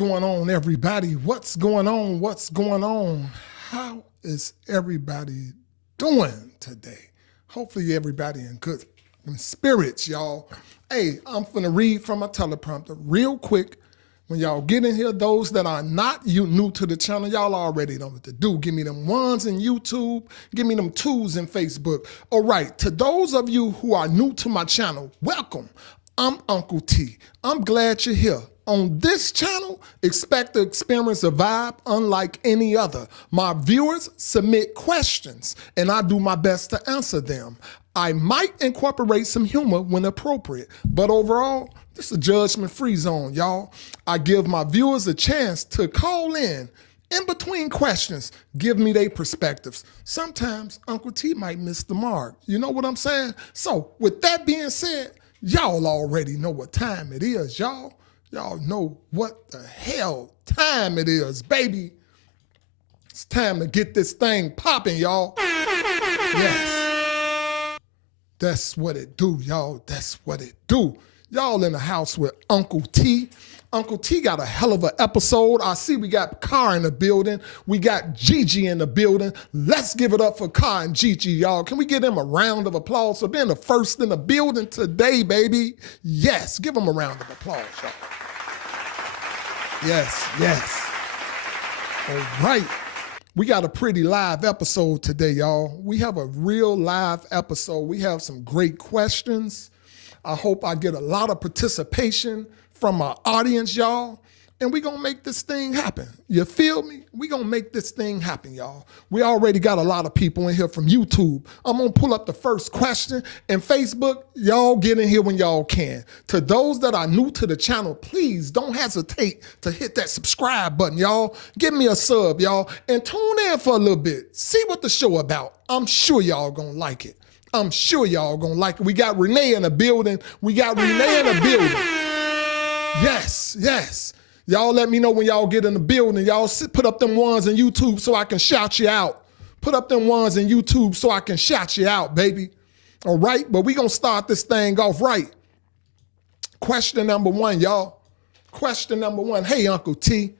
going on, everybody? What's going on? What's going on? How is everybody doing today? Hopefully everybody in good spirits, y'all. Hey, I'm finna read from a teleprompter real quick. When y'all get in here, those that are not new to the channel, y'all already know what to do. Give me them ones in YouTube. Give me them twos in Facebook. All right, to those of you who are new to my channel, welcome. I'm Uncle T. I'm glad you're here. On this channel, expect to experience a vibe unlike any other. My viewers submit questions, and I do my best to answer them. I might incorporate some humor when appropriate, but overall, this is a judgment-free zone, y'all. I give my viewers a chance to call in between questions, give me their perspectives. Sometimes Uncle T might miss the mark. You know what I'm saying? So with that being said, y'all already know what time it is, y'all. Y'all know what the hell time it is, baby. It's time to get this thing popping, y'all. Yes. That's what it do, y'all. That's what it do. Y'all in the house with Uncle T. Uncle T got a hell of an episode. I see we got Car in the building. We got Gigi in the building. Let's give it up for Car and Gigi, y'all. Can we give them a round of applause for being the first in the building today, baby? Yes, give them a round of applause, y'all. Yes, yes. All right. We got a pretty live episode today, y'all. We have a real live episode. We have some great questions. I hope I get a lot of participation from our audience, y'all. And we're going to make this thing happen. You feel me? We're going to make this thing happen, y'all. We already got a lot of people in here from YouTube. I'm going to pull up the first question. And Facebook, y'all get in here when y'all can. To those that are new to the channel, please don't hesitate to hit that subscribe button, y'all. Give me a sub, y'all. And tune in for a little bit. See what the show about. I'm sure y'all going to like it. I'm sure y'all going to like it. We got Renee in the building. Yes, yes. Y'all let me know when y'all get in the building. Y'all put up them ones on YouTube so I can shout you out. Put up them ones on YouTube so I can shout you out, baby. All right, but we gonna start this thing off right. Question number one, y'all. Question number one. Hey, Uncle T,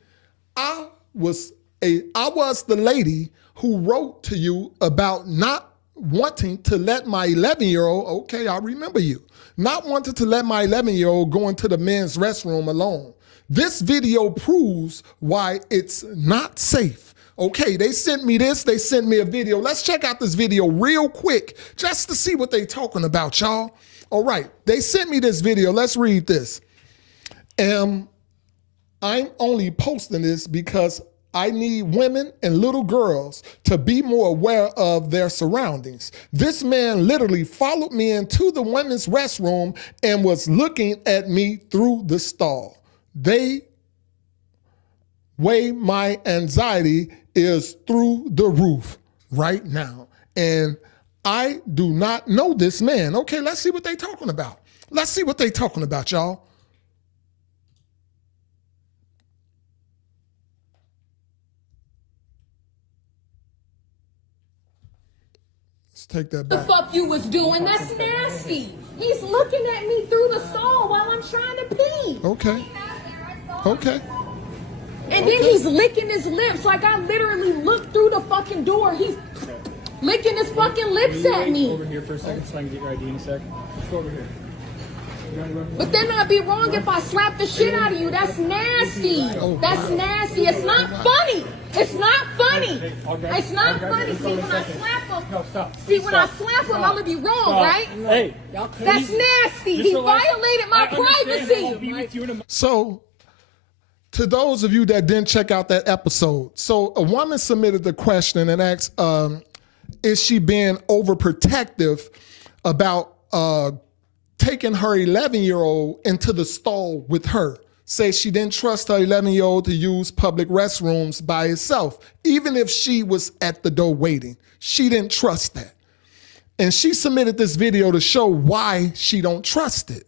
I was the lady who wrote to you about not wanting to let my 11-year-old, okay, I remember you, not wanting to let my 11-year-old go into the men's restroom alone. This video proves why it's not safe. Okay, they sent me this, they sent me a video. Let's check out this video real quick just to see what they talking about, y'all. All right, they sent me this video. Let's read this. I'm only posting this because I need women and little girls to be more aware of their surroundings. This man literally followed me into the women's restroom and was looking at me through the stall. The way my anxiety is through the roof right now. And I do not know this man. Okay, let's see what they talking about. Let's see what they talking about, y'all. Let's take that back. The fuck you was doing? That's nasty. He's looking at me through the stall while I'm trying to pee. Okay. Okay. And then he's licking his lips. Like I literally looked through the fucking door. He's licking his fucking lips at me. Over here for a second so I can get your ID in a sec. Let's go over here. But then I'd be wrong if I slap the shit out of you. That's nasty. That's nasty. It's not funny. It's not funny. It's not funny. See, when I slap him, when I slap him, I'm gonna be wrong, right? Hey, that's nasty. He violated my privacy. So, to those of you that didn't check out that episode, so a woman submitted the question and asked, is she being overprotective about taking her 11-year-old into the stall with her? Says she didn't trust her 11-year-old to use public restrooms by herself, even if she was at the door waiting. She didn't trust that. And she submitted this video to show why she don't trust it.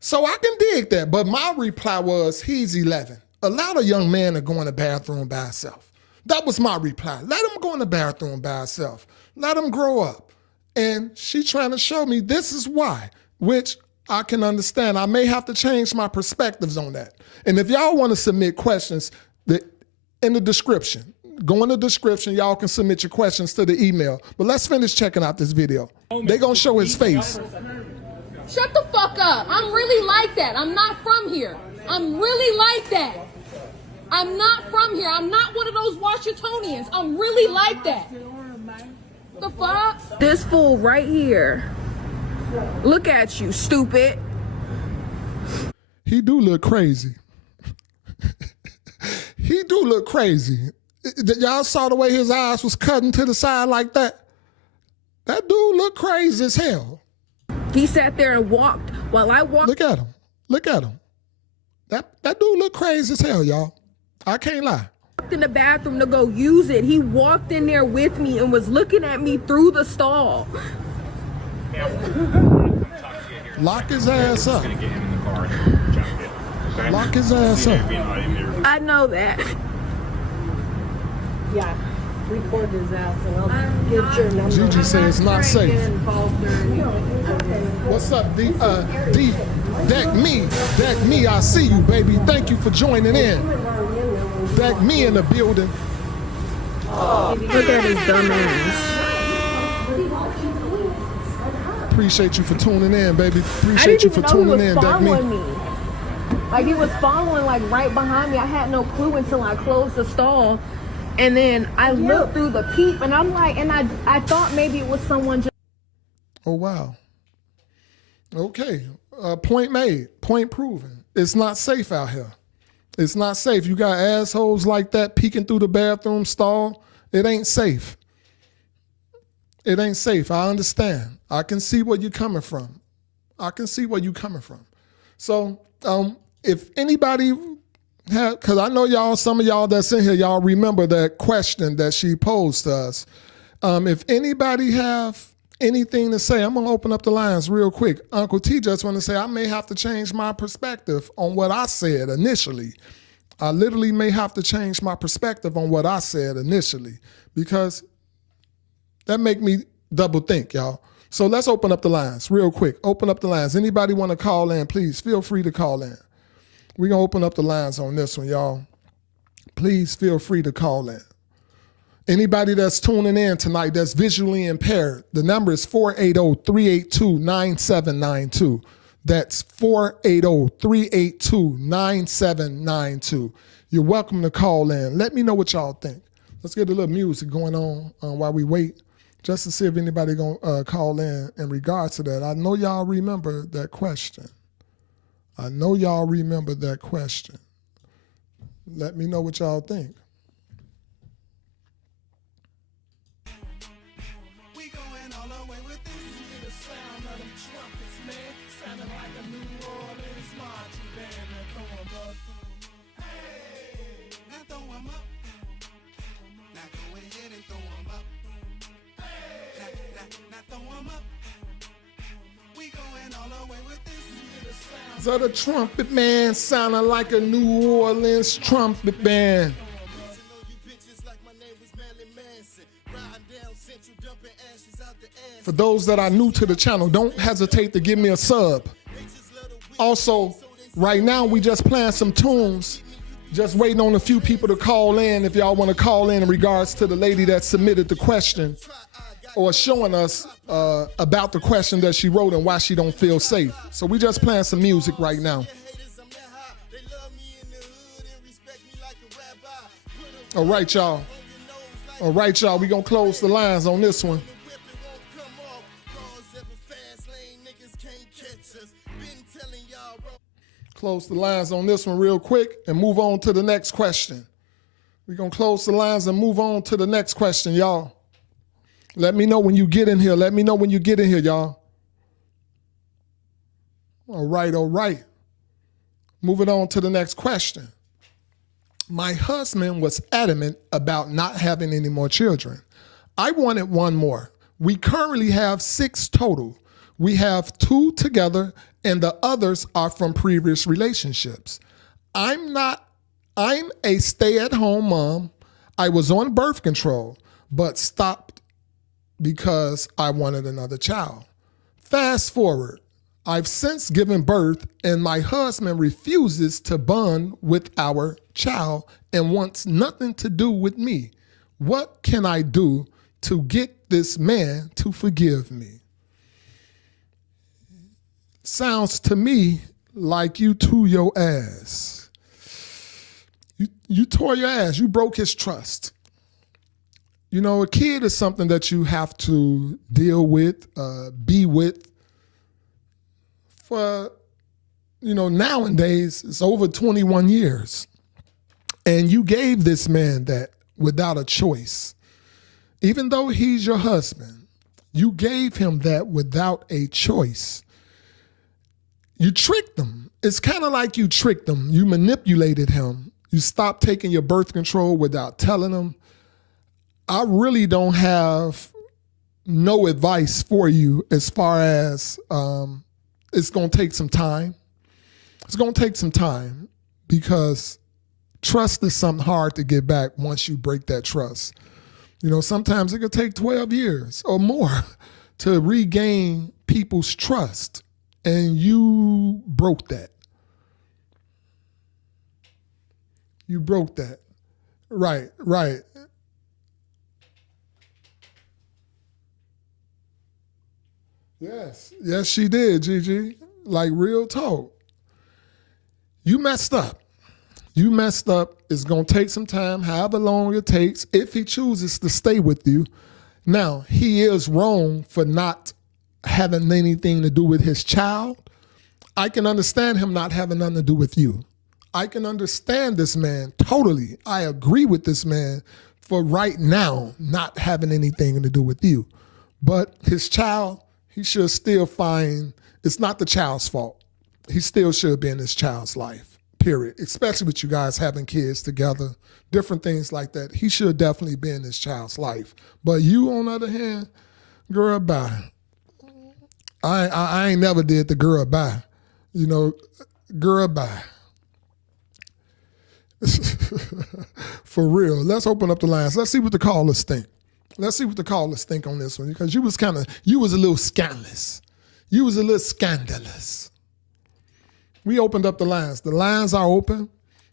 So I can dig that, but my reply was, he's 11. A lot of young men are going to the bathroom by himself. That was my reply. Let him go in the bathroom by himself. Let him grow up. And she trying to show me this is why, which I can understand. I may have to change my perspectives on that. And if y'all want to submit questions, in the description, go in the description, y'all can submit your questions to the email. But let's finish checking out this video. They're going to show his face. Shut the fuck up. I'm really like that. I'm not from here. I'm really like that. I'm not from here. I'm not one of those Washingtonians. I'm really like that. The fuck? This fool right here. Look at you, stupid. He do look crazy. He do look crazy. Y'all saw the way his eyes was cutting to the side like that? That dude look crazy as hell. He sat there and walked while I walked. Look at him. Look at him. That dude look crazy as hell, y'all. I can't lie. In the bathroom to go use it. He walked in there with me and was looking at me through the stall. Lock his ass up. Lock his ass up. I know that. Yeah, report his ass and I'll get your number. Gigi says it's not safe. Involved or anything. What's up, D? Deck me, I see you, baby. Thank you for joining in. Deck me in the building. Look at his dumb ass. Appreciate you for tuning in, baby. Appreciate you for tuning in, Deck me. Like he was following like right behind me. I had no clue until I closed the stall. And then I looked through the peep and I'm like, and I thought maybe it was someone just. Oh, wow. Okay. Point made. Point proven. It's not safe out here. It's not safe. You got assholes like that peeking through the bathroom stall. It ain't safe. It ain't safe. I understand. I can see where you're coming from. I can see where you're coming from. So if anybody had, because I know y'all, some of y'all that's in here, y'all remember that question that she posed to us. If anybody have anything to say, I'm going to open up the lines real quick. Uncle T just want to say I may have to change my perspective on what I said initially. I literally may have to change my perspective on what I said initially because that make me double think, y'all. So let's open up the lines real quick. Open up the lines. Anybody want to call in, please feel free to call in. We're going to open up the lines on this one, y'all. Please feel free to call in. Anybody that's tuning in tonight that's visually impaired, the number is 480-382-9792. That's 480-382-9792. You're welcome to call in. Let me know what y'all think. Let's get a little music going on while we wait, just to see if anybody gonna call in regards to that. I know y'all remember that question. I know y'all remember that question. Let me know what y'all think. So the trumpet man sounding like a New Orleans trumpet band. For those that are new to the channel, don't hesitate to give me a sub. Also, right now we just playing some tunes, just waiting on a few people to call in if y'all want to call in regards to the lady that submitted the question or showing us about the question that she wrote and why she don't feel safe. So we just playing some music right now. All right, y'all. All right, y'all. We gonna close the lines on this one. Close the lines on this one real quick and move on to the next question. We're gonna close the lines and move on to the next question, y'all. Let me know when you get in here. Let me know when you get in here, y'all. All right, all right. Moving on to the next question. My husband was adamant about not having any more children. I wanted one more. We currently have 6 total. We have 2 together and the others are from previous relationships. I'm a stay-at-home mom. I was on birth control, but stopped because I wanted another child. Fast forward, I've since given birth, and my husband refuses to bond with our child and wants nothing to do with me. What can I do to get this man to forgive me? Sounds to me like you tore your ass. You tore your ass. You broke his trust. You know, a kid is something that you have to deal with, be with. For, nowadays, it's over 21 years. And you gave this man that without a choice. Even though he's your husband, you gave him that without a choice. You tricked him. It's kind of like you tricked him. You manipulated him. You stopped taking your birth control without telling him. I really don't have no advice for you as far as it's going to take some time. It's going to take some time because trust is something hard to get back once you break that trust. Sometimes it could take 12 years or more to regain people's trust, and you broke that. You broke that. Right. Yes, she did, Gigi. Like real talk. You messed up. It's going to take some time, however long it takes, if he chooses to stay with you. Now, he is wrong for not having anything to do with his child. I can understand him not having nothing to do with you. I can understand this man totally. I agree with this man for right now not having anything to do with you. But his child, he should still find, it's not the child's fault. He still should be in his child's life, period. Especially with you guys having kids together, different things like that. He should definitely be in his child's life. But you, on the other hand, girl, bye. I ain't never did the girl bye. Girl, bye. For real. Let's open up the lines. Let's see what the callers think. Let's see what the callers think on this one, because you was a little scandalous. You was a little scandalous. We opened up the lines. The lines are open.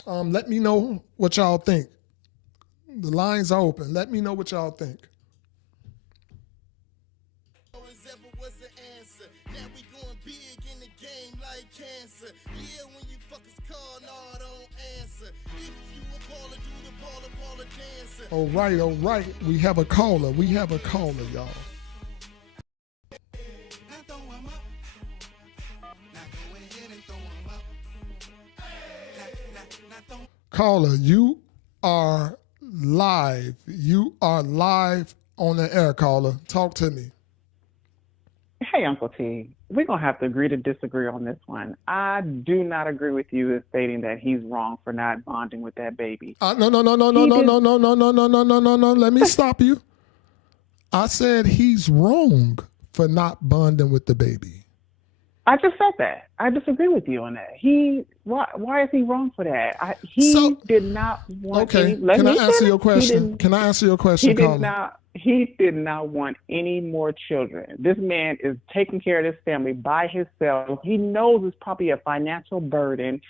Let me know what y'all think. The lines are open. Let me know what y'all think. All right. We have a caller, y'all. Caller, you are live. You are live on the air, caller. Talk to me. Hey, Uncle T. We're going to have to agree to disagree on this one. I do not agree with you in stating that he's wrong for not bonding with that baby. No. Let me stop you. I said he's wrong for not bonding with the baby. I just said that. I disagree with you on that. Why is he wrong for that? He did not want. Okay. Can I answer your question? He did not want any more children. This man is taking care of this family by himself. He knows it's probably a financial burden.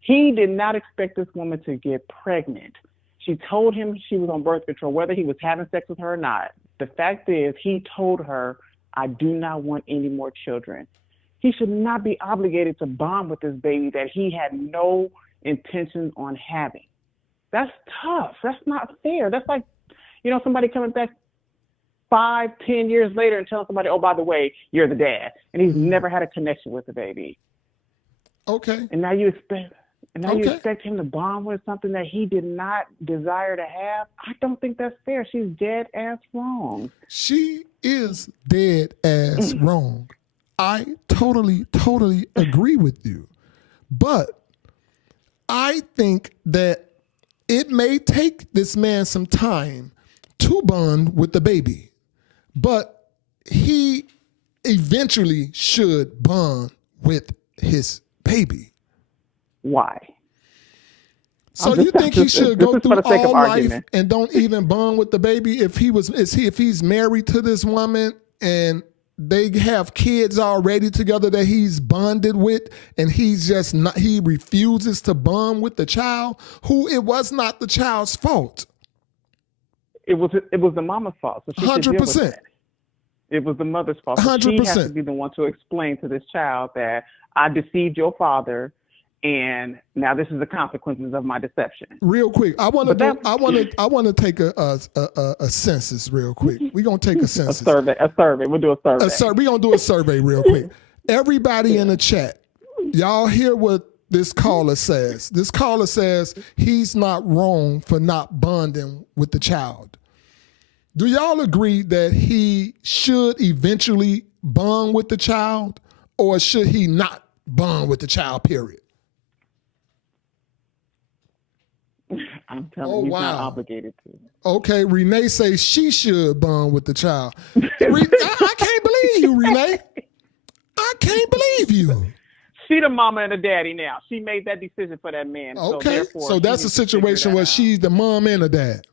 He did not expect this woman to get pregnant. She told him she was on birth control, whether he was having sex with her or not. The fact is, he told her, I do not want any more children. He should not be obligated to bond with this baby that he had no intention on having. That's tough. That's not fair. That's like, somebody coming back 5-10 years later and telling somebody, oh, by the way, you're the dad. And he's never had a connection with the baby. Okay. And now you expect him to bond with something that he did not desire to have. I don't think that's fair. She's dead ass wrong. She is dead ass wrong. I totally agree with you. But I think that it may take this man some time to bond with the baby, but he eventually should bond with his baby. Why? So you think he should go through all life and don't even bond with the baby if he's married to this woman and they have kids already together that he's bonded with, and he's just not, he refuses to bond with the child, who it was not the child's fault. It was the mama's fault. So she 100%. It was the mother's fault. So 100%. she has to be the one to explain to this child that I deceived your father, and now this is the consequences of my deception. Real quick, I want to take a census real quick. We're gonna take a census. A survey. We'll do a survey. We're gonna do a survey real quick. Everybody in the chat, y'all hear what this caller says. This caller says he's not wrong for not bonding with the child. Do y'all agree that he should eventually bond with the child, or should he not bond with the child, period? I'm telling you, he's not obligated to. Okay, Renee says she should bond with the child. I can't believe you, Renee. I can't believe you. She the mama and the daddy now. She made that decision for that man. Okay, so that's a situation where she's the mom and the dad.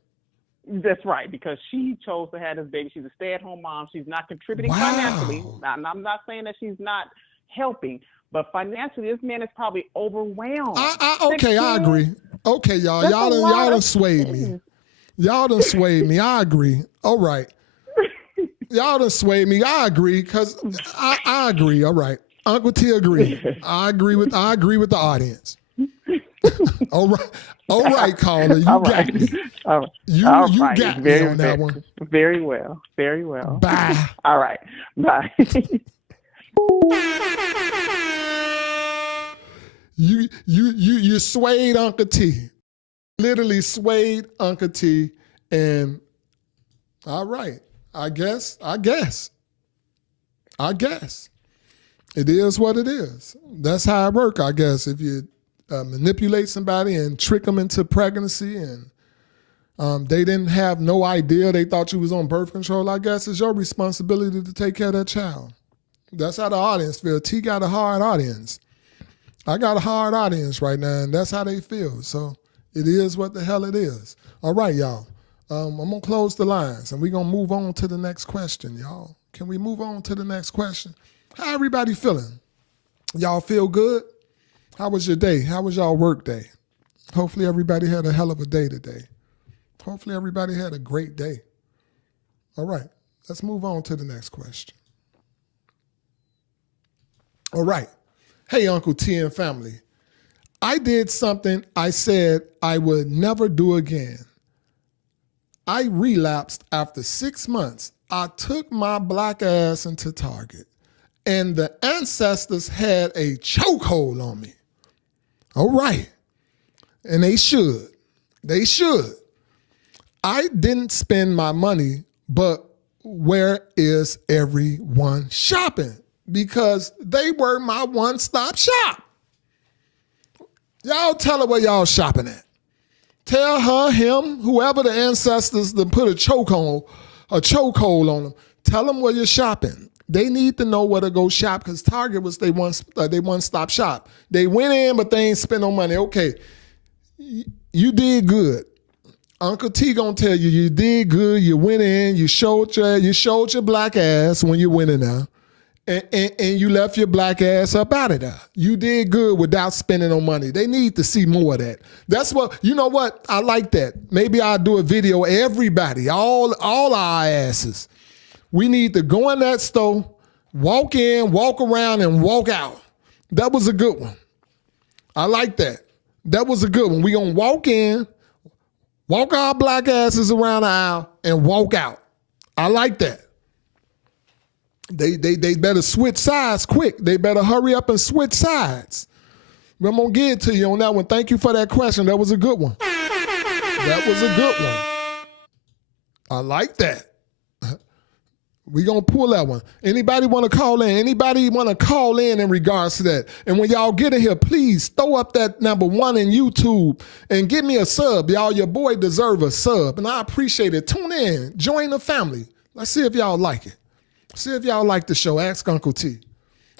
That's right, because she chose to have this baby. She's a stay-at-home mom. She's not contributing financially. Now, I'm not saying that she's not helping, but financially, this man is probably overwhelmed. Okay, I agree. Okay, y'all done swayed me. Y'all done swayed me. I agree. All right. Y'all done swayed me. I agree, because I agree. All right. Uncle T agree. I agree with the audience. All right, caller, you got me. You got me on that one. Very well. Bye. All right. Bye. You swayed Uncle T. Literally swayed Uncle T. And all right, I guess. It is what it is. That's how it works, I guess. If you manipulate somebody and trick them into pregnancy, and they didn't have no idea, they thought you was on birth control, I guess it's your responsibility to take care of that child. That's how the audience feels. T got a hard audience. I got a hard audience right now, and that's how they feel. So it is what the hell it is. All right, y'all. I'm going to close the lines, and we're going to move on to the next question, y'all. Can we move on to the next question? How everybody feeling? Y'all feel good? How was your day? How was y'all work day? Hopefully everybody had a hell of a day today. Hopefully everybody had a great day. All right, let's move on to the next question. All right. Hey, Uncle T and family. I did something I said I would never do again. I relapsed after 6 months. I took my black ass into Target, and the ancestors had a chokehold on me. All right. And they should. They should. I didn't spend my money, but where is everyone shopping? Because they were my one-stop shop. Y'all tell her where y'all shopping at. Tell her, him, whoever the ancestors that put a chokehold on them. Tell them where you're shopping. They need to know where to go shop, because Target was they one-stop shop. They went in, but they ain't spent no money. Okay, you did good. Uncle T gonna tell you, you did good. You went in, you showed your black ass when you went in there. And you left your black ass up out of there. You did good without spending no money. They need to see more of that. That's what, you know what? I like that. Maybe I'll do a video, everybody, all our asses. We need to go in that store, walk in, walk around, and walk out. That was a good one. I like that. That was a good one. We gonna walk in, walk our black asses around the aisle, and walk out. I like that. They better switch sides quick. They better hurry up and switch sides. I'm going to get it to you on that one. Thank you for that question. That was a good one. That was a good one. I like that. We going to pull that one. Anybody want to call in? Anybody want to call in regards to that? And when y'all get in here, please throw up that number 1 in YouTube and give me a sub. Y'all, your boy deserve a sub, and I appreciate it. Tune in. Join the family. Let's see if y'all like it. See if y'all like the show. Ask Uncle T.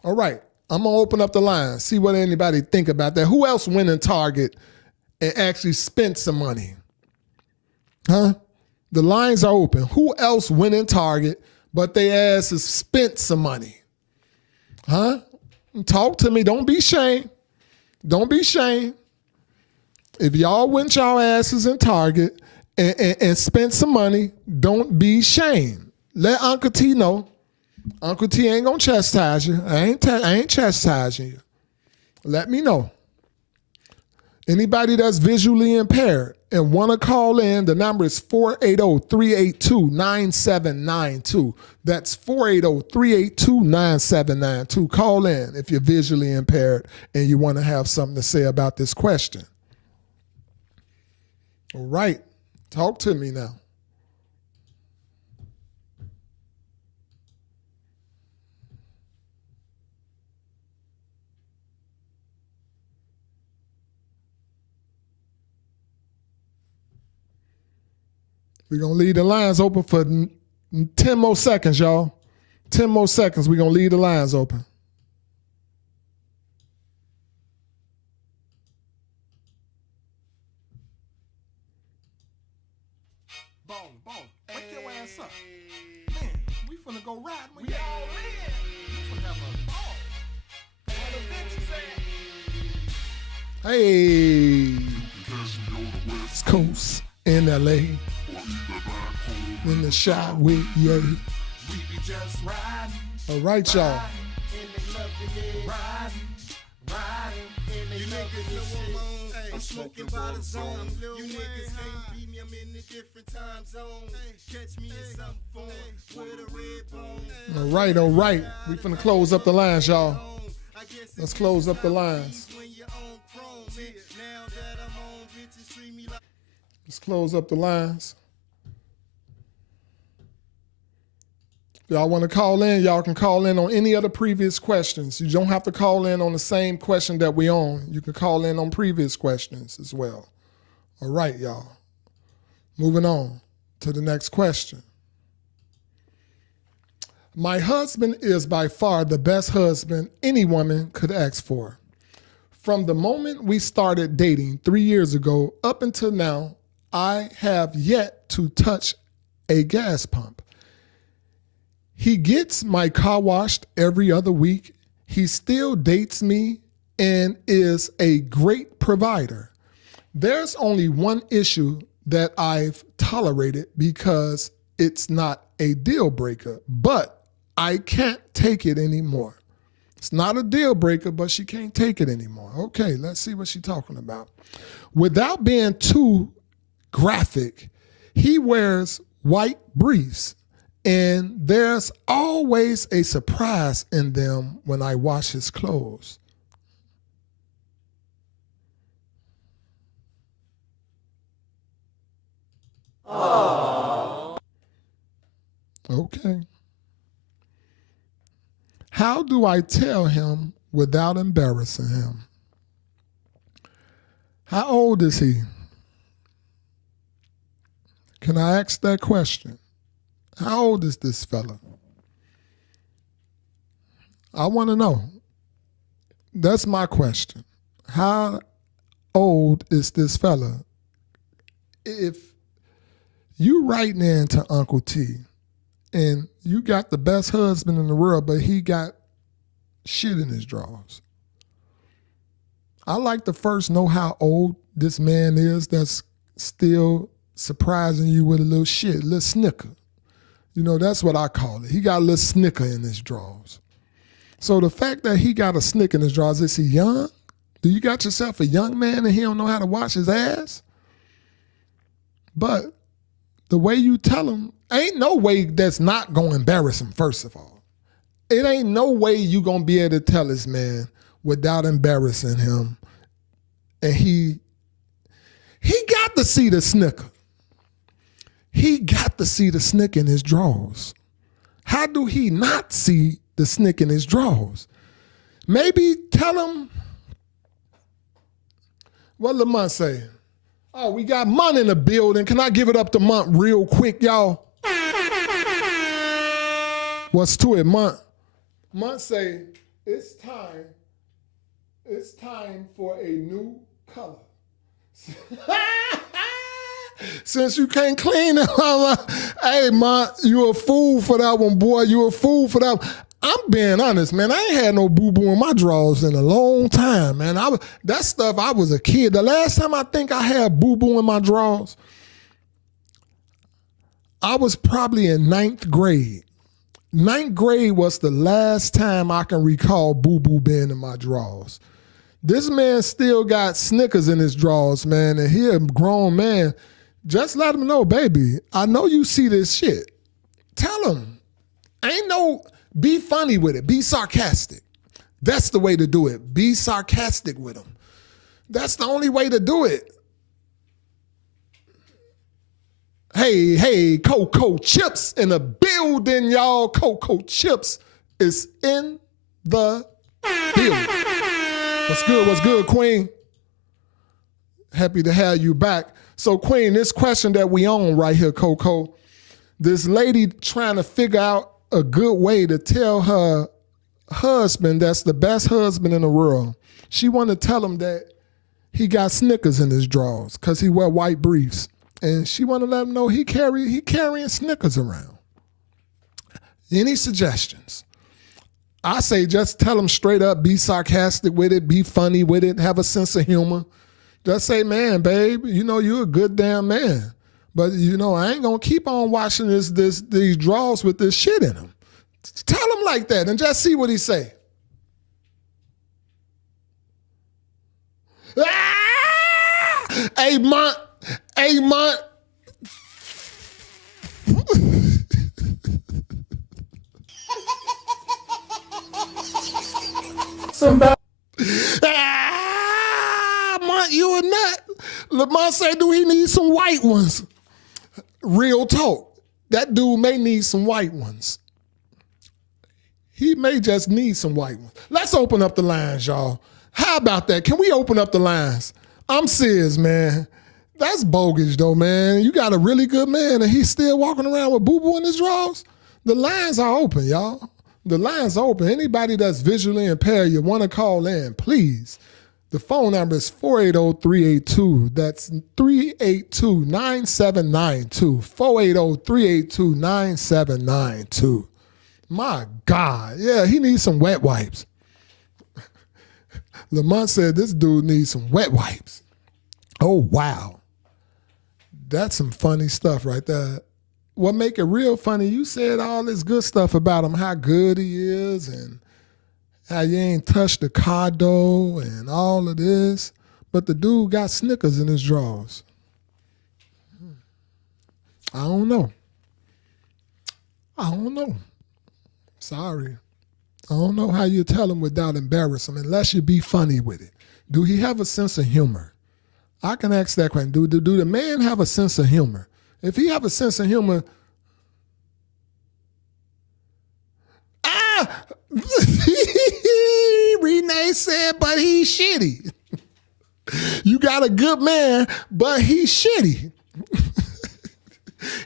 All right. I'm going to open up the line. See what anybody think about that. Who else went in Target and actually spent some money? Huh? The lines are open. Who else went in Target, but they ass has spent some money. Huh? Talk to me. Don't be ashamed. Don't be ashamed. If y'all went y'all asses in Target and spent some money, don't be ashamed. Let Uncle T know. Uncle T ain't gonna chastise you. I ain't chastising you. Let me know. Anybody that's visually impaired and want to call in, the number is 480-382-9792. That's 480-382-9792. Call in if you're visually impaired and you want to have something to say about this question. All right. Talk to me now. We're going to leave the lines open for 10 more seconds, y'all. 10 more seconds. We're going to leave the lines open. Boom, boom. Wake your ass up. Man, we finna go ride. We all in. We finna have a ball. Where the bitches at? Hey. West Coast in LA. In the shot with yay. All right, y'all. I'm smoking by the zone. You niggas can't beat me. I'm in a different time zone. Catch me in some form with a red bone. All right. We finna close up the lines, y'all. Let's close up the lines. Let's close up the lines. If y'all want to call in, y'all can call in on any of the previous questions. You don't have to call in on the same question that we on. You can call in on previous questions as well. All right, y'all. Moving on to the next question. My husband is by far the best husband any woman could ask for. From the moment we started dating 3 years ago up until now, I have yet to touch a gas pump. He gets my car washed every other week. He still dates me and is a great provider. There's only one issue that I've tolerated because it's not a deal breaker, but I can't take it anymore. It's not a deal breaker, but she can't take it anymore. Okay, let's see what she's talking about. Without being too graphic, he wears white briefs. And there's always a surprise in them when I wash his clothes. Aww. Okay. How do I tell him without embarrassing him? How old is he? Can I ask that question? How old is this fella? I want to know. That's my question. How old is this fella? If you writing in to Uncle T and you got the best husband in the world, but he got shit in his drawers, I like to first know how old this man is that's still surprising you with a little shit, a little snicker. You know, that's what I call it. He got a little snicker in his drawers. So the fact that he got a snicker in his drawers, is he young? Do you got yourself a young man and he don't know how to wash his ass? But the way you tell him, ain't no way that's not going to embarrass him, first of all. It ain't no way you going to be able to tell this man without embarrassing him. And he got to see the snicker. He got to see the snick in his drawers. How do he not see the snick in his drawers? Maybe tell him, what Lamont say? Oh, we got Munt in the building. Can I give it up to Munt real quick, y'all? What's to it, Munt? Munt say, it's time for a new color. Since you can't clean it, hey, man, you a fool for that one, boy. You a fool for that one. I'm being honest, man. I ain't had no boo-boo in my drawers in a long time, man. That stuff, I was a kid. The last time I think I had boo-boo in my drawers, I was probably in 9th grade. 9th grade was the last time I can recall boo-boo being in my drawers. This man still got Snickers in his drawers, man, and he a grown man. Just let him know, baby, I know you see this shit. Tell him. Be funny with it. Be sarcastic. That's the way to do it. Be sarcastic with him. That's the only way to do it. Hey, Cocoa Chips in the building, y'all. Cocoa Chips is in the building. What's good, Queen? Happy to have you back. So, Queen, this question that we on right here, Coco, this lady trying to figure out a good way to tell her husband that's the best husband in the world. She want to tell him that he got Snickers in his drawers because he wear white briefs. And she want to let him know he carrying Snickers around. Any suggestions? I say just tell him straight up, be sarcastic with it, be funny with it, have a sense of humor. Just say, man, babe, you're a good damn man. But, I ain't going to keep on watching these drawers with this shit in them. Tell him like that and just see what he say. Ah! Hey, Mont. Somebody. Mont, you a nut. Lamont say, do he need some white ones? Real talk. That dude may need some white ones. He may just need some white ones. Let's open up the lines, y'all. How about that? Can we open up the lines? I'm serious, man. That's bogus, though, man. You got a really good man, and he's still walking around with boo-boo in his drawers? The lines are open, y'all. The lines are open. Anybody that's visually impaired, you want to call in, please. The phone number is 480-382. That's 382-9792. 480-382-9792. My God. Yeah, he needs some wet wipes. Lamont said this dude needs some wet wipes. Oh, wow. That's some funny stuff right there. What make it real funny, you said all this good stuff about him, how good he is and how you ain't touched the car door and all of this, but the dude got Snickers in his drawers. I don't know. Sorry. I don't know how you tell him without embarrassing him, unless you be funny with it. Do he have a sense of humor? I can ask that question. Do the man have a sense of humor? If he have a sense of humor, Renee said, but he's shitty. You got a good man, but he's shitty.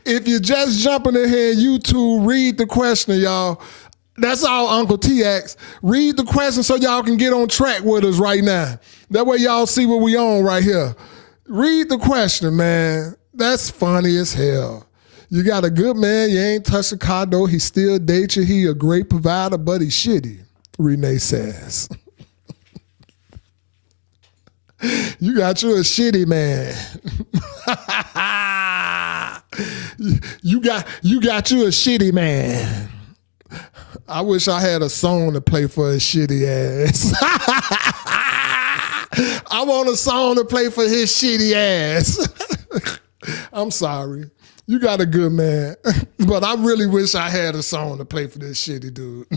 If you're just jumping in here, YouTube, read the question, y'all. That's all Uncle T asks. Read the question so y'all can get on track with us right now. That way y'all see what we on right here. Read the question, man. That's funny as hell. You got a good man, you ain't touched a car door, he still dates you, he a great provider, but he's shitty, Renee says. You got you a shitty man. You got you a shitty man. I wish I had a song to play for his shitty ass. I want a song to play for his shitty ass. I'm sorry. You got a good man. But I really wish I had a song to play for this shitty dude.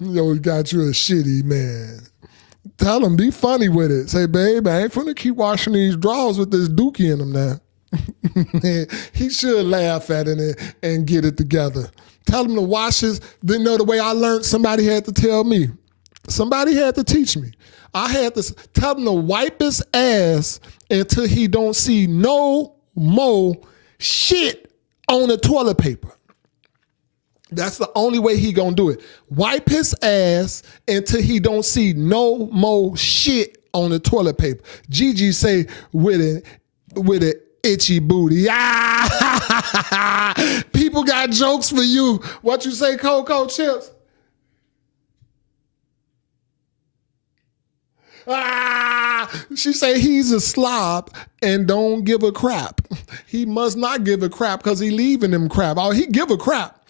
Yo, got you a shitty man. Tell him, be funny with it. Say, babe, I ain't finna keep washing these drawers with this dookie in them now. He should laugh at it and get it together. Tell him to wash his, the way I learned, somebody had to tell me. Somebody had to teach me. I had to tell him to wipe his ass until he don't see no more shit on the toilet paper. That's the only way he gonna do it. Wipe his ass until he don't see no more shit on the toilet paper. Gigi say with an itchy booty. Ah! People got jokes for you. What you say, Cocoa Chips? Ah! She say he's a slob and don't give a crap. He must not give a crap because he leaving him crap. Oh, he give a crap.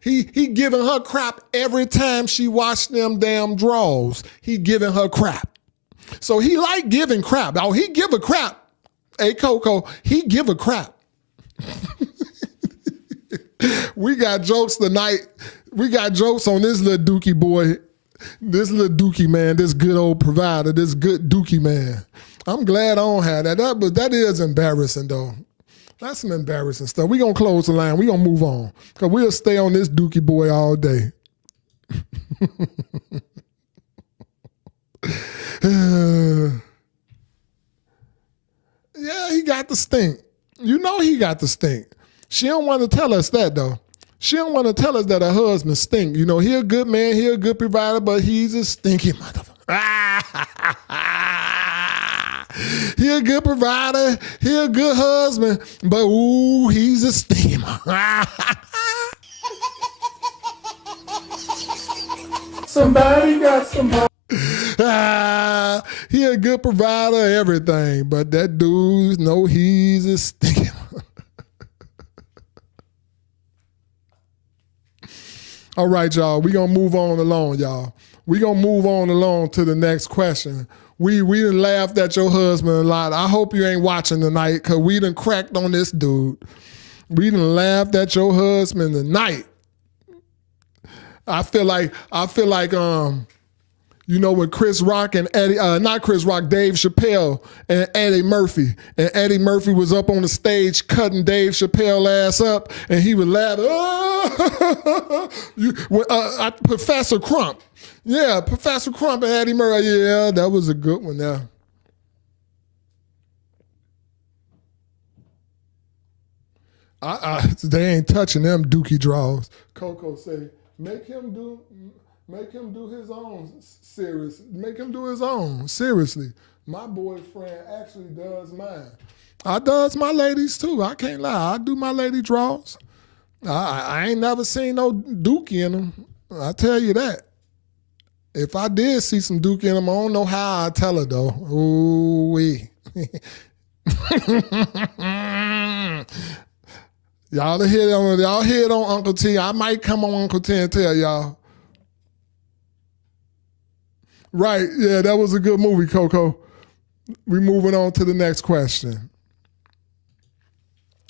He giving her crap every time she wash them damn drawers. He giving her crap. So he like giving crap. Oh, he give a crap. Hey, Coco, he give a crap. We got jokes tonight. We got jokes on this little dookie boy. This little dookie man, this good old provider, this good dookie man. I'm glad I don't have that. But that is embarrassing, though. That's some embarrassing stuff. We're going to close the line. We're going to move on because we'll stay on this dookie boy all day. Yeah, he got the stink. You know he got the stink. She don't want to tell us that, though. She don't want to tell us that her husband stink. You know, he a good man, he a good provider, but he's a stinky motherfucker. He a good provider, he a good husband, but ooh, he's a stinky motherfucker. Somebody got some hope. He a good provider, everything, but that dude, no, he's a stinky motherfucker. All right, y'all, we going to move on along, y'all. We going to move on along to the next question. We done laughed at your husband a lot. I hope you ain't watching tonight because we done cracked on this dude. We done laughed at your husband tonight. I feel like, you know, when Chris Rock and Eddie, not Chris Rock, Dave Chappelle and Eddie Murphy. And Eddie Murphy was up on the stage cutting Dave Chappelle ass up, and he would laugh. Professor Crump. Yeah, Professor Crump and Eddie Murphy. Yeah, that was a good one there. They ain't touching them dookie draws. Coco say, make him do his own series. Make him do his own. Seriously. My boyfriend actually does mine. I does my ladies too. I can't lie. I do my lady draws. I ain't never seen no dookie in them. I tell you that. If I did see some dookie in them, I don't know how I tell her though. Ooh-wee. Y'all hear it on Uncle T. I might come on Uncle T and tell y'all. Right, yeah, that was a good movie, Coco. We're moving on to the next question.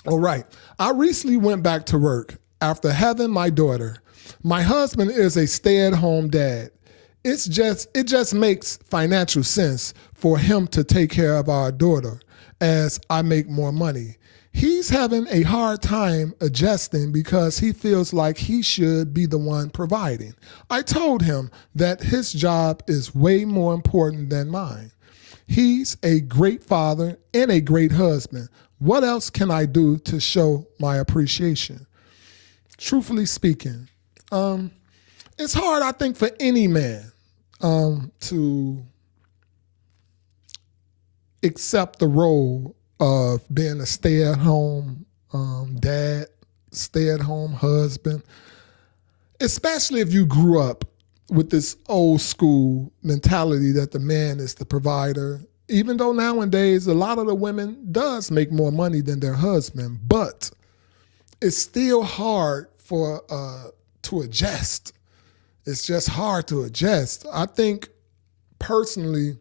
All right, I recently went back to work after having my daughter. My husband is a stay-at-home dad. It just makes financial sense for him to take care of our daughter as I make more money. He's having a hard time adjusting because he feels like he should be the one providing. I told him that his job is way more important than mine. He's a great father and a great husband. What else can I do to show my appreciation? Truthfully speaking, it's hard, I think, for any man to accept the role of being a stay-at-home dad, stay-at-home husband, especially if you grew up with this old school mentality that the man is the provider, even though nowadays a lot of the women does make more money than their husband, but it's still hard to adjust. It's just hard to adjust. I think personally,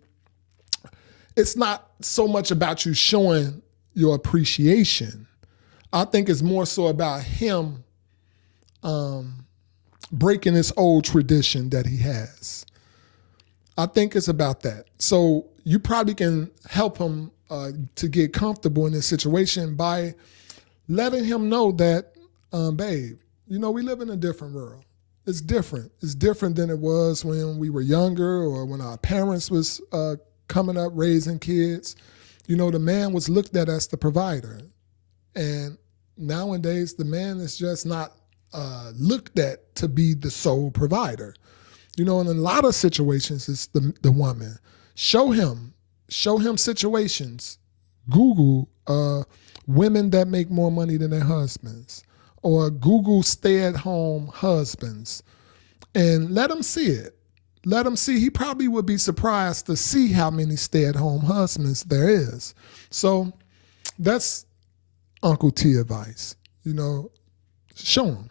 it's not so much about you showing your appreciation. I think it's more so about him breaking this old tradition that he has. I think it's about that. So you probably can help him to get comfortable in this situation by letting him know that, babe, you know, we live in a different world. It's different. It's different than it was when we were younger or when our parents was coming up raising kids. You know, the man was looked at as the provider. And nowadays, the man is just not looked at to be the sole provider. You know, in a lot of situations, it's the woman. Show him show him situations. Google women that make more money than their husbands, or Google stay-at-home husbands, and let him see it. Let him see. He probably would be surprised to see how many stay-at-home husbands there is. So that's Uncle T advice. You know, show him.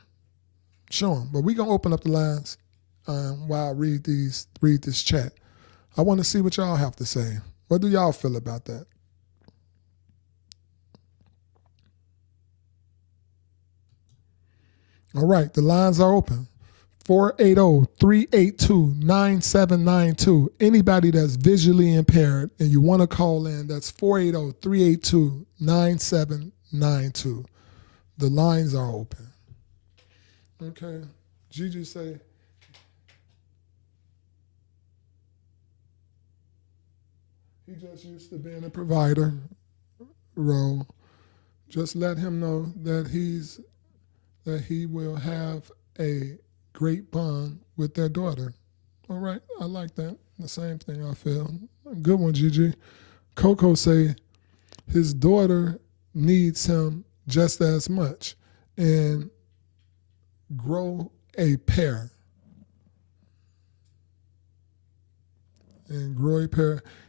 But we're going to open up the lines while I read this chat. I want to see what y'all have to say. What do y'all feel about that? All right, the lines are open. 480-382-9792. Anybody that's visually impaired and you want to call in, that's 480-382-9792. The lines are open. Okay. Gigi say, he just used to being a provider role. Just let him know that he will have a great bond with their daughter. All right, I like that. The same thing I feel. Good one, Gigi. Coco say his daughter needs him just as much, and grow a pair.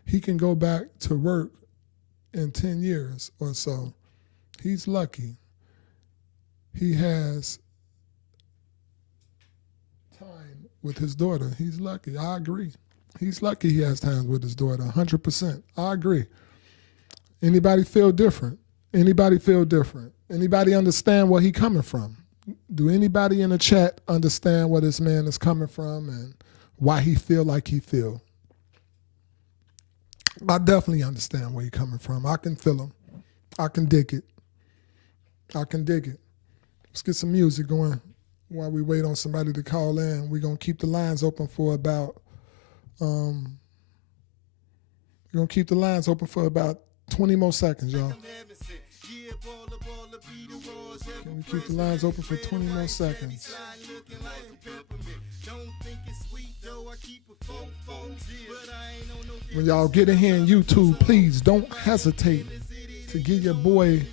He can go back to work in 10 years or so. He's lucky. He has time with his daughter. He's lucky. I agree. He's lucky he has time with his daughter, 100%. I agree. Anybody feel different? Anybody feel different? Anybody understand where he coming from? Do anybody in the chat understand where this man is coming from and why he feel like he feel? I definitely understand where he coming from. I can feel him. I can dig it. Let's get some music going while we wait on somebody to call in. We're going to keep the lines open for about 20 more seconds, y'all. Can we keep the lines open for 20 more seconds? When y'all get in here on YouTube, please don't hesitate to give your boy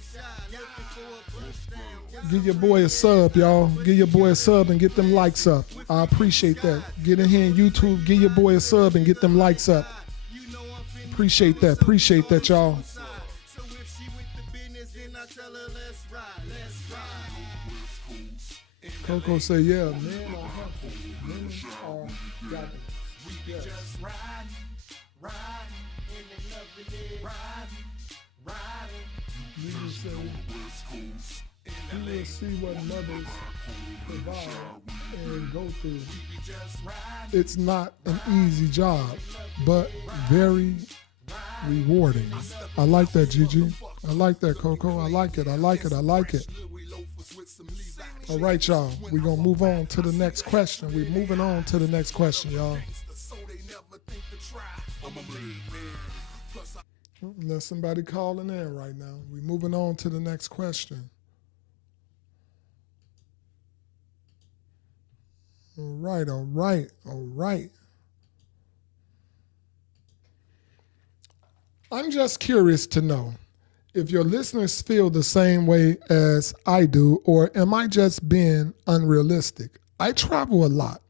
a sub, y'all. Give your boy a sub and get them likes up. I appreciate that. Get in here on YouTube, give your boy a sub and get them likes up. Appreciate that, y'all. Coco say, yeah, men are helpful. Women are gathering. Yes. You will see what mothers provide and go through. It's not an easy job, but very rewarding. I like that, Gigi. I like that, Coco. I like it. All right, y'all. We're going to move on to the next question. We're moving on to the next question, y'all. Unless somebody calling in right now. We're moving on to the next question. All right. I'm just curious to know if your listeners feel the same way as I do, or am I just being unrealistic? I travel a lot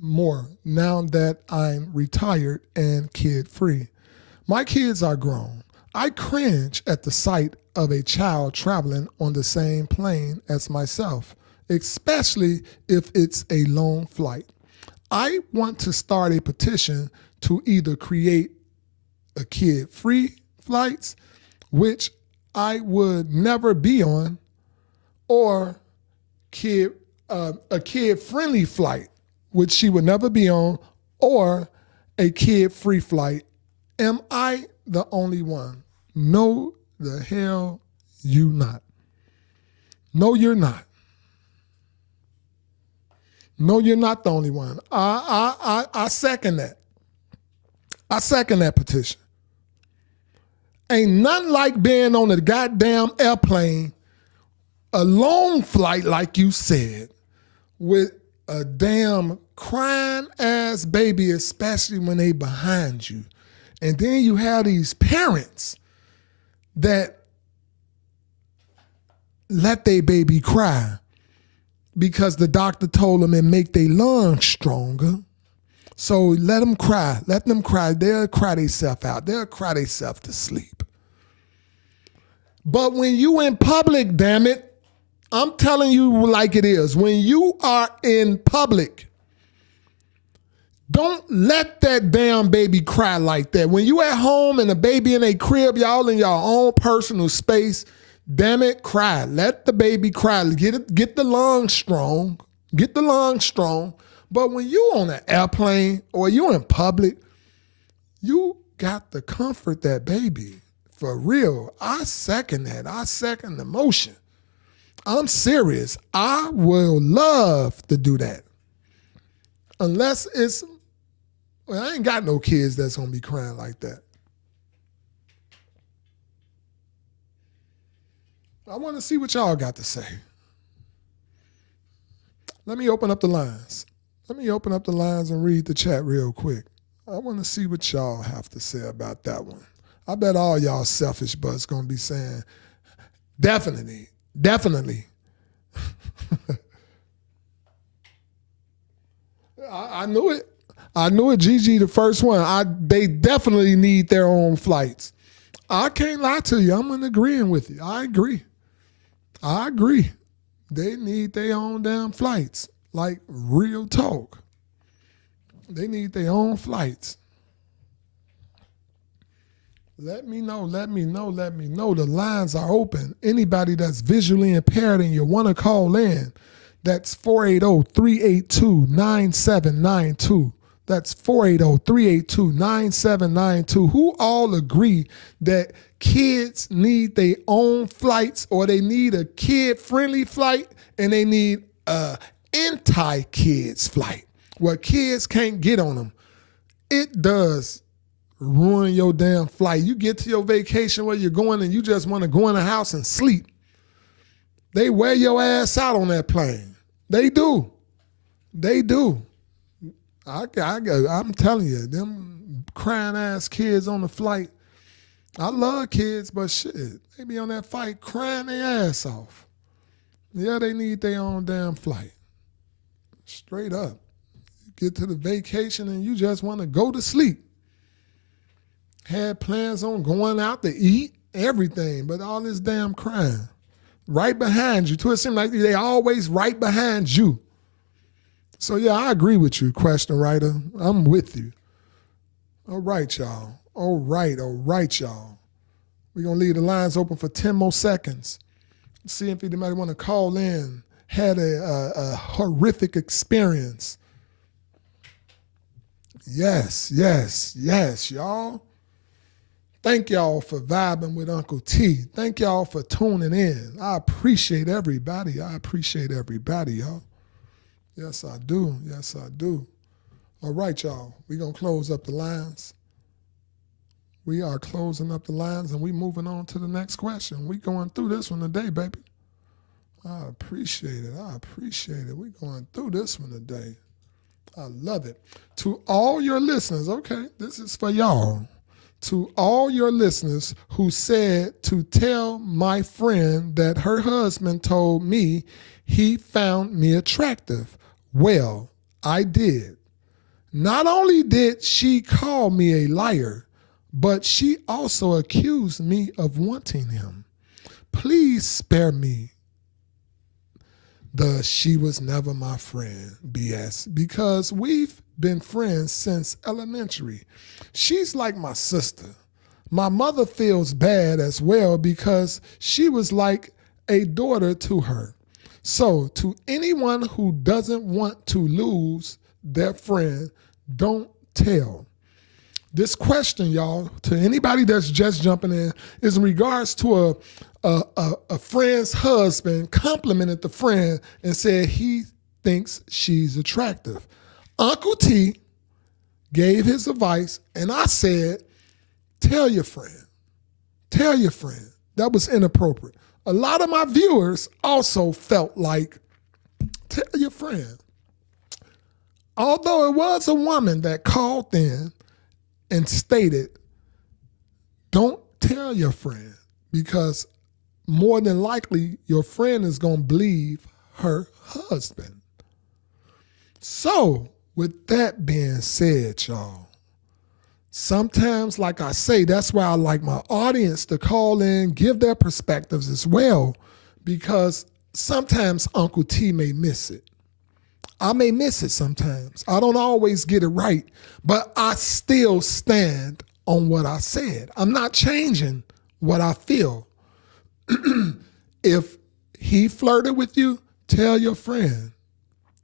more now that I'm retired and kid-free. My kids are grown. I cringe at the sight of a child traveling on the same plane as myself, especially if it's a long flight. I want to start a petition to either create a kid-free flights, which I would never be on, or a kid-friendly flight, which she would never be on, or a kid-free flight. Am I the only one? No, the hell you not. No, you're not. No, you're not the only one. I second that. I second that petition. Ain't nothing like being on a goddamn airplane, a long flight, like you said, with a damn crying ass baby, especially when they behind you. And then you have these parents that let their baby cry because the doctor told them it make their lungs stronger. So let them cry. Let them cry. They'll cry themselves out. They'll cry themselves to sleep. But when you in public, damn it, I'm telling you like it is. When you are in public, don't let that damn baby cry like that. When you at home and the baby in a crib, y'all in your own personal space, damn it, cry. Let the baby cry. Get the lungs strong. Get the lungs strong. But when you on an airplane or you in public, you got to comfort that baby. For real. I second that. I second the motion. I'm serious. I will love to do that. Unless it's, well, I ain't got no kids that's going to be crying like that. I want to see what y'all got to say. Let me open up the lines. Let me open up the lines and read the chat real quick. I want to see what y'all have to say about that one. I bet all y'all selfish butts going to be saying, definitely, definitely. I knew it. I knew it, Gigi, the first one. They definitely need their own flights. I can't lie to you. I'm agreeing with you. I agree. They need their own damn flights. Like real talk. They need their own flights. Let me know. The lines are open. Anybody that's visually impaired and you want to call in, that's 480-382-9792. That's 480-382-9792. Who all agree that kids need their own flights, or they need a kid-friendly flight and they need a anti-kids flight where kids can't get on them? It does ruin your damn flight. You get to your vacation where you're going and you just want to go in the house and sleep. They wear your ass out on that plane. They do. I'm telling you, them crying ass kids on the flight. I love kids, but shit, they be on that flight crying their ass off. Yeah, they need their own damn flight. Straight up. You get to the vacation and you just want to go to sleep. Had plans on going out to eat, everything, but all this damn crying. Right behind you. It seems like they always right behind you. So yeah, I agree with you, question writer. I'm with you. All right, y'all. All right, y'all. We're going to leave the lines open for 10 more seconds. See if anybody want to call in, had a horrific experience. Yes, y'all. Thank y'all for vibing with Uncle T. Thank y'all for tuning in. I appreciate everybody. Y'all. Yes, I do. All right, y'all. We're going to close up the lines. We are closing up the lines, and we moving on to the next question. We going through this one today, baby. I appreciate it. We going through this one today. I love it. To all your listeners, okay, this is for y'all. To all your listeners who said to tell my friend that her husband told me he found me attractive. Well, I did. Not only did she call me a liar, but she also accused me of wanting him. Please spare me the "she was never my friend" BS, because we've been friends since elementary. She's like my sister. My mother feels bad as well because she was like a daughter to her. So to anyone who doesn't want to lose their friend, don't tell. This question, y'all, to anybody that's just jumping in, is in regards to a friend's husband complimented the friend and said he thinks she's attractive. Uncle T gave his advice, and I said, tell your friend. That was inappropriate. A lot of my viewers also felt like, tell your friend. Although it was a woman that called in and stated don't tell your friend, because more than likely your friend is going to believe her husband. So with that being said, y'all, sometimes, like I say, that's why I like my audience to call in, give their perspectives as well, because sometimes Uncle T may miss it. I may miss it sometimes. I don't always get it right, but I still stand on what I said. I'm not changing what I feel. If he flirted with you, tell your friend.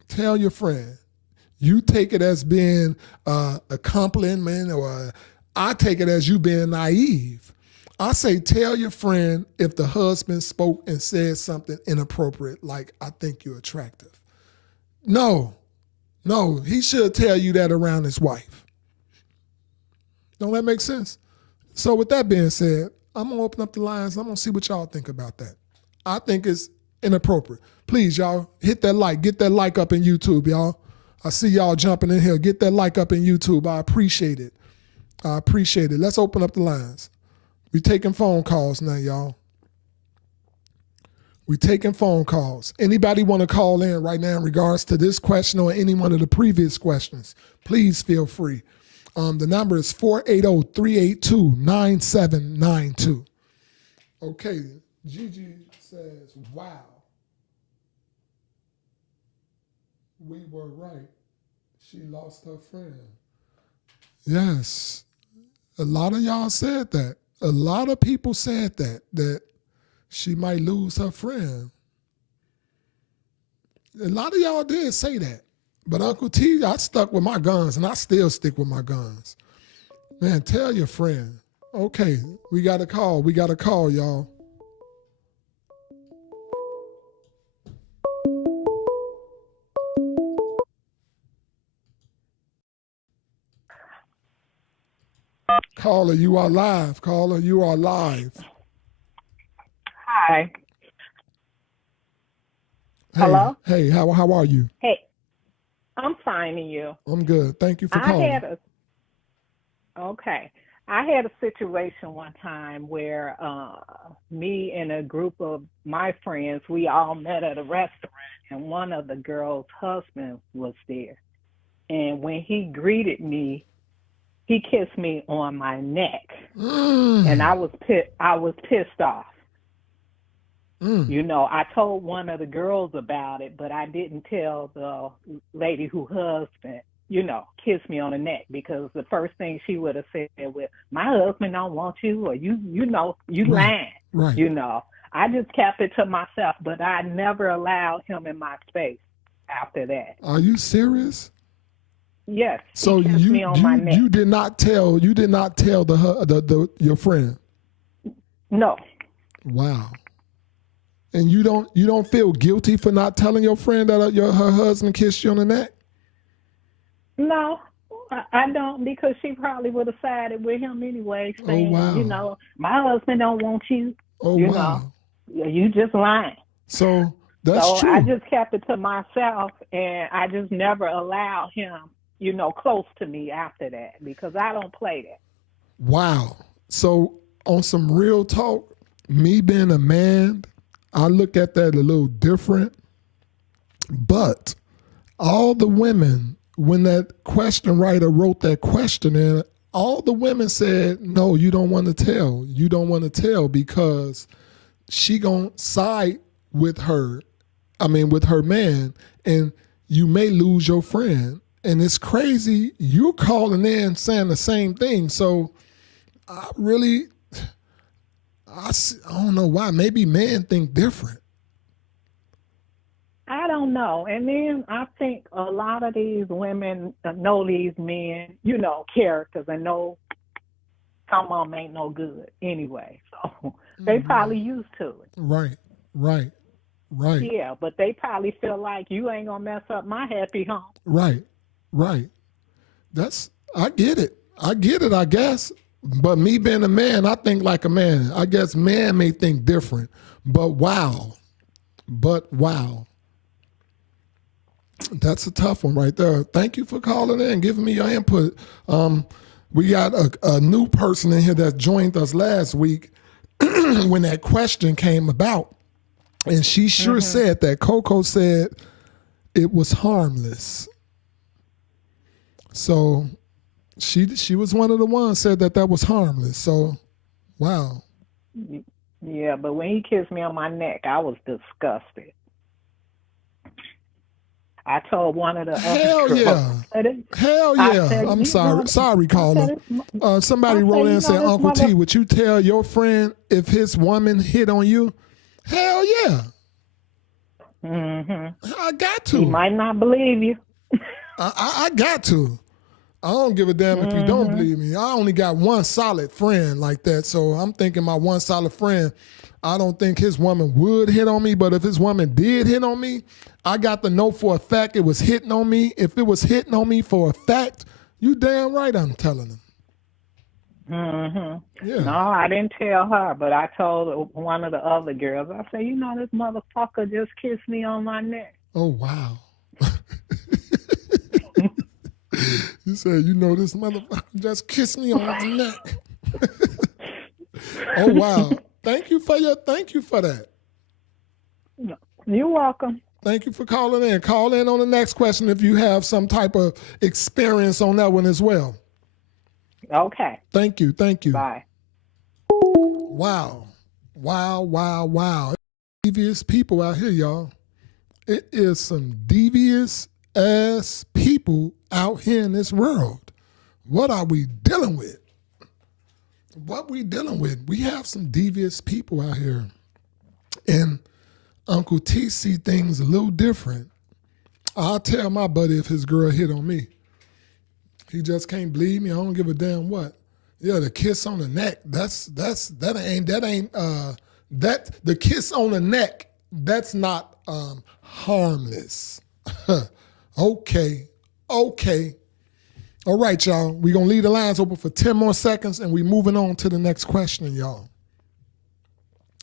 Tell your friend. You take it as being a compliment, or I take it as you being naive. I say tell your friend if the husband spoke and said something inappropriate, like, I think you're attractive. No, he should tell you that around his wife. Don't that make sense? So with that being said, I'm going to open up the lines. I'm going to see what y'all think about that. I think it's inappropriate. Please, y'all, hit that like. Get that like up in YouTube, y'all. I see y'all jumping in here. Get that like up in YouTube. I appreciate it. Let's open up the lines. We taking phone calls now, y'all. We taking phone calls. Anybody want to call in right now in regards to this question or any one of the previous questions, please feel free. The number is 480-382-9792. Okay, Gigi says, wow. We were right. She lost her friend. Yes. A lot of y'all said that. A lot of people said that she might lose her friend. A lot of y'all did say that. But Uncle T, I stuck with my guns, and I still stick with my guns. Man, tell your friend. Okay, we got a call. Y'all. Caller, you are live. Hi. Hey, Hello? Hey, how are you? Hey, I'm fine, and you? I'm good. Thank you for calling. I had a situation one time where me and a group of my friends, we all met at a restaurant, and one of the girls' husband was there. And when he greeted me, he kissed me on my neck, and I was pissed off. You know, I told one of the girls about it, but I didn't tell the lady who husband, kissed me on the neck, because the first thing she would have said was, my husband don't want you, or you lying. Right. I just kept it to myself, but I never allowed him in my space after that. Are you serious? Yes. So he kissed me on my neck. You did not tell your friend? No. Wow. And you don't feel guilty for not telling your friend that her husband kissed you on the neck? No, I don't, because she probably would have sided with him anyway, saying, wow. My husband don't want you. Wow. You just lying. So that's true. I just kept it to myself, and I just never allowed him, close to me after that, because I don't play that. Wow. So on some real talk, me being a man, I look at that a little different. But all the women, when that question writer wrote that question in, all the women said, no, you don't want to tell. You don't want to tell because she gonna side with her man, and you may lose your friend. And it's crazy, you're calling in saying the same thing. So I don't know why. Maybe men think different. I don't know. And then I think a lot of these women know these men, characters, and know some of them ain't no good anyway. So they probably used to it. Right. Yeah, but they probably feel like you ain't going to mess up my happy home. Right. I get it, I guess. But me being a man, I think like a man. I guess man may think different. But wow. That's a tough one right there. Thank you for calling in and giving me your input. We got a new person in here that joined us last week when that question came about. And she sure said that. Coco said it was harmless. So she was one of the ones said that was harmless. So, wow. Yeah, but when he kissed me on my neck, I was disgusted. I told one of the Hell yeah. Hell yeah. I'm sorry. Sorry, caller. Somebody wrote in and said, Uncle T, would you tell your friend if his woman hit on you? Hell yeah. I got to. He might not believe you. I got to. I don't give a damn if you don't believe me. I only got one solid friend like that. So I'm thinking my one solid friend, I don't think his woman would hit on me. But if his woman did hit on me, I got to know for a fact it was hitting on me. If it was hitting on me for a fact, you damn right I'm telling him. Yeah. No, I didn't tell her, but I told one of the other girls. I said, you know, this motherfucker just kissed me on my neck. Oh, wow. You said, you know, this motherfucker just kissed me on the neck. Oh, wow. Thank you for that. You're welcome. Thank you for calling in. Call in on the next question if you have some type of experience on that one as well. Okay. Thank you. Bye. Wow. Devious people out here, y'all. It is some devious ass people out here in this world. What are we dealing with? We have some devious people out here. And Uncle T see things a little different. I'll tell my buddy if his girl hit on me. He just can't believe me. I don't give a damn what. Yeah, the kiss on the neck. The kiss on the neck. That's not harmless. Okay. All right, y'all. We're gonna leave the lines open for 10 more seconds, and we're moving on to the next question, y'all.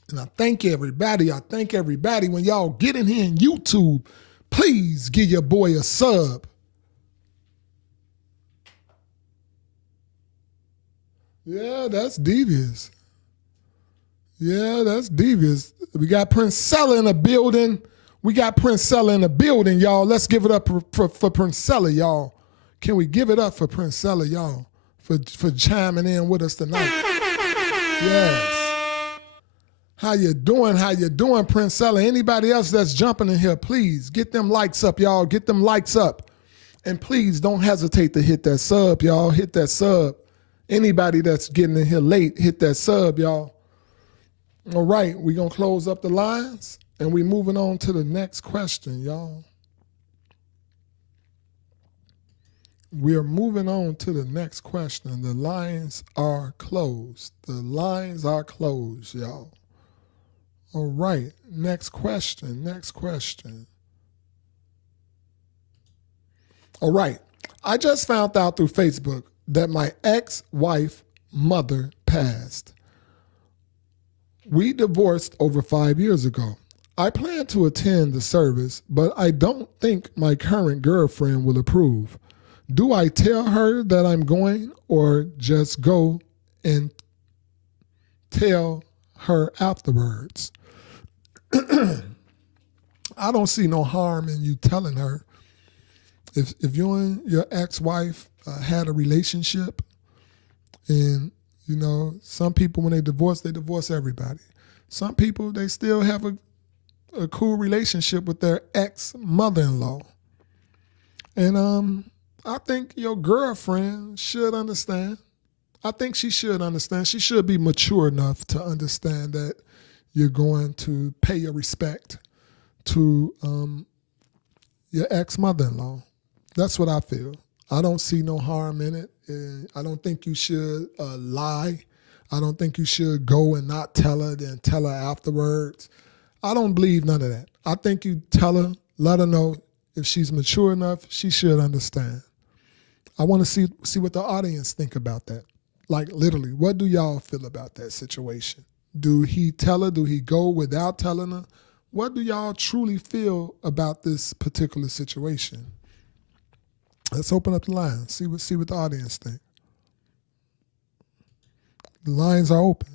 And I thank everybody. When y'all get in here in YouTube, please give your boy a sub. Yeah, that's devious. We got Princella in the building. Y'all. Let's give it up for Princella, y'all. Can we give it up for Princella, y'all, for chiming in with us tonight? Yes. How you doing, Princella? Anybody else that's jumping in here, please get them likes up, y'all. Get them likes up. And please don't hesitate to hit that sub, y'all. Hit that sub. Anybody that's getting in here late, hit that sub, y'all. All right, we're going to close up the lines, and we're moving on to the next question, y'all. We're moving on to the next question. The lines are closed. Y'all. All right, next question. All right, I just found out through Facebook that my ex-wife mother passed. We divorced over 5 years ago. I plan to attend the service, but I don't think my current girlfriend will approve. Do I tell her that I'm going or just go and tell her afterwards? I don't see no harm in you telling her. If you and your ex-wife had a relationship, and you know, some people when they divorce everybody. Some people, they still have a cool relationship with their ex-mother-in-law. And I think your girlfriend should understand. I think she should understand. She should be mature enough to understand that you're going to pay your respect to your ex-mother-in-law. That's what I feel. I don't see no harm in it. I don't think you should lie. I don't think you should go and not tell her, then tell her afterwards. I don't believe none of that. I think you tell her, let her know if she's mature enough, she should understand. I want to see what the audience think about that. Like literally, what do y'all feel about that situation? Do he tell her? Do he go without telling her? What do y'all truly feel about this particular situation? Let's open up the line. See what the audience think. The lines are open.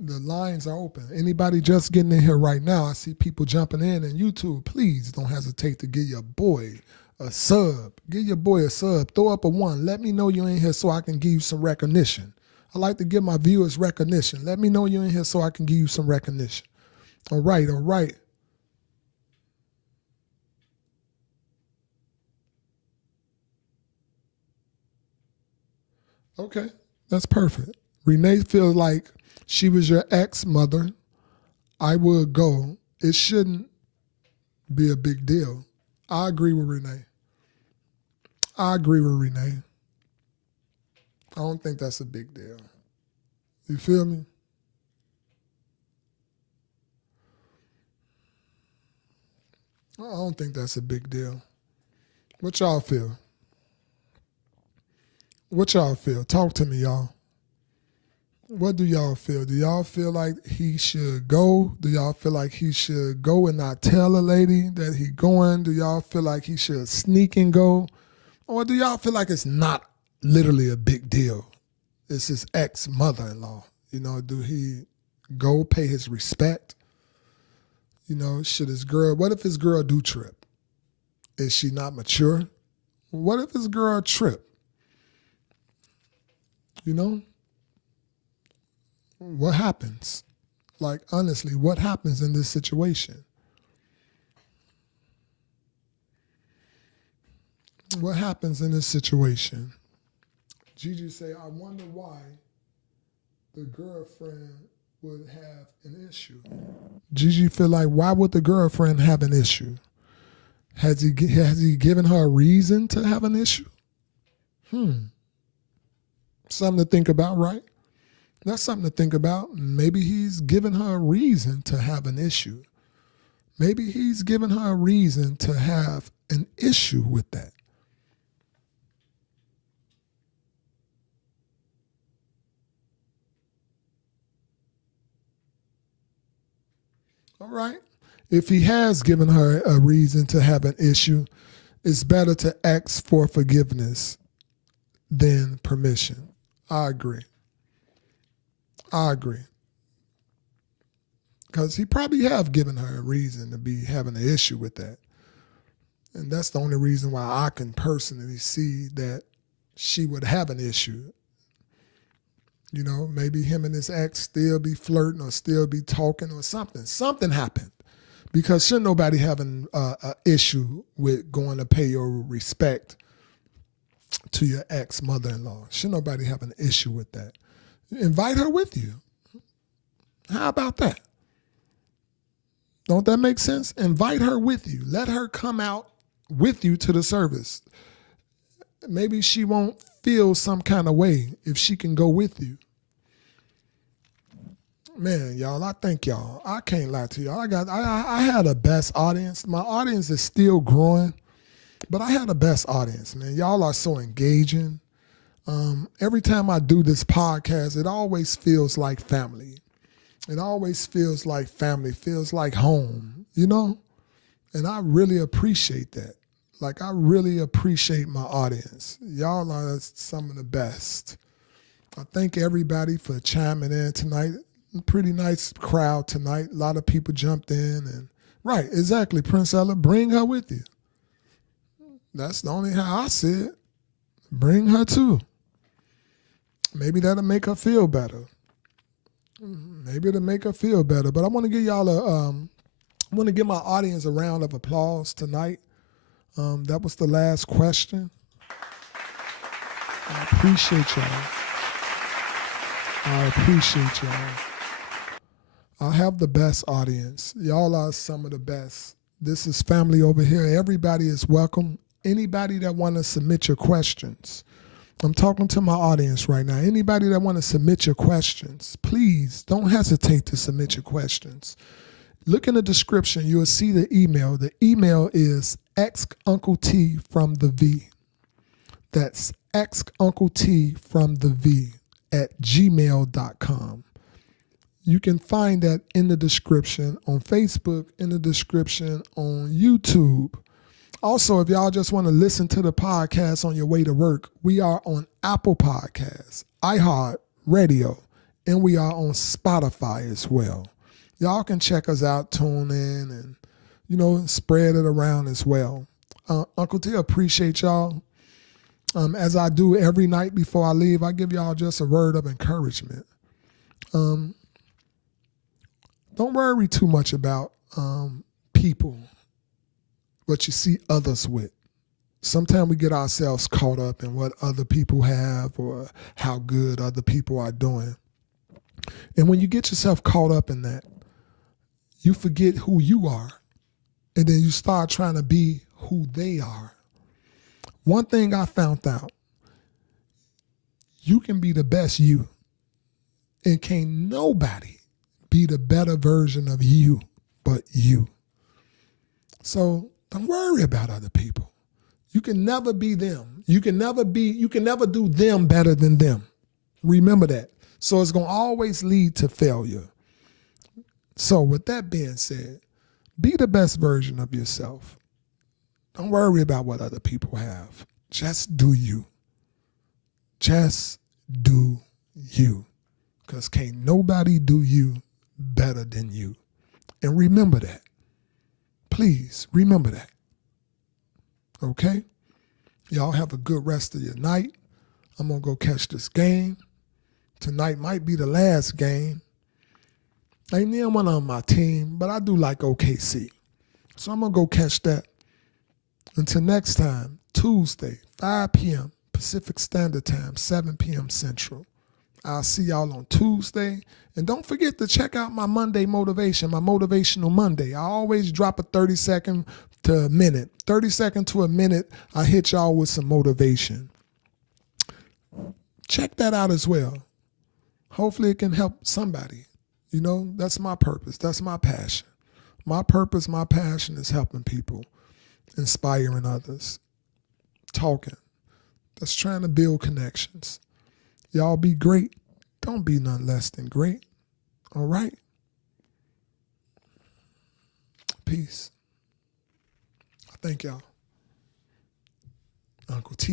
The lines are open. Anybody just getting in here right now, I see people jumping in YouTube. Please don't hesitate to give your boy a sub. Give your boy a sub. Throw up a 1. Let me know you're in here so I can give you some recognition. I like to give my viewers recognition. Let me know you're in here so I can give you some recognition. All right, all right. Okay, that's perfect. Renee feels like she was your ex-mother. I would go. It shouldn't be a big deal. I agree with Renee. I don't think that's a big deal. You feel me? I don't think that's a big deal. What y'all feel? Talk to me, y'all. What do y'all feel? Do y'all feel like he should go? Do y'all feel like he should go and not tell a lady that he going? Do y'all feel like he should sneak and go? Or do y'all feel like it's not literally a big deal? It's his ex-mother-in-law. You know, do he go pay his respect? You know, what if his girl do trip? Is she not mature? What if his girl trip? You know? What happens? Like, honestly, what happens in this situation? What happens in this situation? Gigi say, I wonder why the girlfriend would have an issue. Gigi feel like, why would the girlfriend have an issue? Has he given her a reason to have an issue? Something to think about, right? That's something to think about. Maybe he's given her a reason to have an issue. Maybe he's given her a reason to have an issue with that. All right. If he has given her a reason to have an issue, it's better to ask for forgiveness than permission. I agree. Because he probably have given her a reason to be having an issue with that. And that's the only reason why I can personally see that she would have an issue. You know, maybe him and his ex still be flirting or still be talking or something. Something happened. Because shouldn't nobody have an issue with going to pay your respect to your ex-mother-in-law? Shouldn't nobody have an issue with that? Invite her with you. How about that? Don't that make sense? Invite her with you. Let her come out with you to the service. Maybe she won't feel some kind of way if she can go with you. Man, y'all, I thank y'all. I can't lie to y'all. I had a best audience. My audience is still growing, but I had a best audience, man. Y'all are so engaging. Every time I do this podcast, it always feels like family. It always feels like family, feels like home, you know? And I really appreciate that. Like, I really appreciate my audience. Y'all are some of the best. I thank everybody for chiming in tonight. Pretty nice crowd tonight. A lot of people jumped in. And right, exactly, Prince Ella, bring her with you. That's the only how I see it. Bring her too. Maybe that'll make her feel better. Maybe it'll make her feel better. But I want to give y'all I want to give my audience a round of applause tonight. That was the last question. I appreciate y'all. I have the best audience. Y'all are some of the best. This is family over here. Everybody is welcome. Anybody that want to submit your questions. I'm talking to my audience right now. Anybody that want to submit your questions, please don't hesitate to submit your questions. Look in the description. You'll see the email. The email is askuncleteefromthev. That's askuncleteefromthev@gmail.com. You can find that in the description on Facebook, in the description on YouTube. Also, if y'all just want to listen to the podcast on your way to work, we are on Apple Podcasts, iHeart Radio, And we are on Spotify as well. Y'all can check us out, tune in, and, spread it around as well. Uncle T, appreciate y'all. As I do every night before I leave, I give y'all just a word of encouragement. Don't worry too much about people, what you see others with. Sometimes we get ourselves caught up in what other people have or how good other people are doing. And when you get yourself caught up in that, you forget who you are. And then you start trying to be who they are. One thing I found out, you can be the best you. And can't nobody be the better version of you but you. So don't worry about other people. You can never be them. You can never do them better than them. Remember that. So it's going to always lead to failure. So with that being said, be the best version of yourself. Don't worry about what other people have. Just do you. Just do you. Because can't nobody do you better than you. And remember that. Please remember that. Okay? Y'all have a good rest of your night. I'm going to go catch this game. Tonight might be the last game. Ain't near one on my team, but I do like OKC. So I'm going to go catch that. Until next time, Tuesday, 5 p.m. Pacific Standard Time, 7 p.m. Central. I'll see y'all on Tuesday. And don't forget to check out my Monday motivation, my Motivational Monday. I always drop a 30-second to a minute. 30-second to a minute, I hit y'all with some motivation. Check that out as well. Hopefully it can help somebody. That's my purpose. That's my passion. My purpose, my passion is helping people, inspiring others, talking. That's trying to build connections. Y'all be great. Don't be none less than great. All right? Peace. Thank y'all. Uncle T.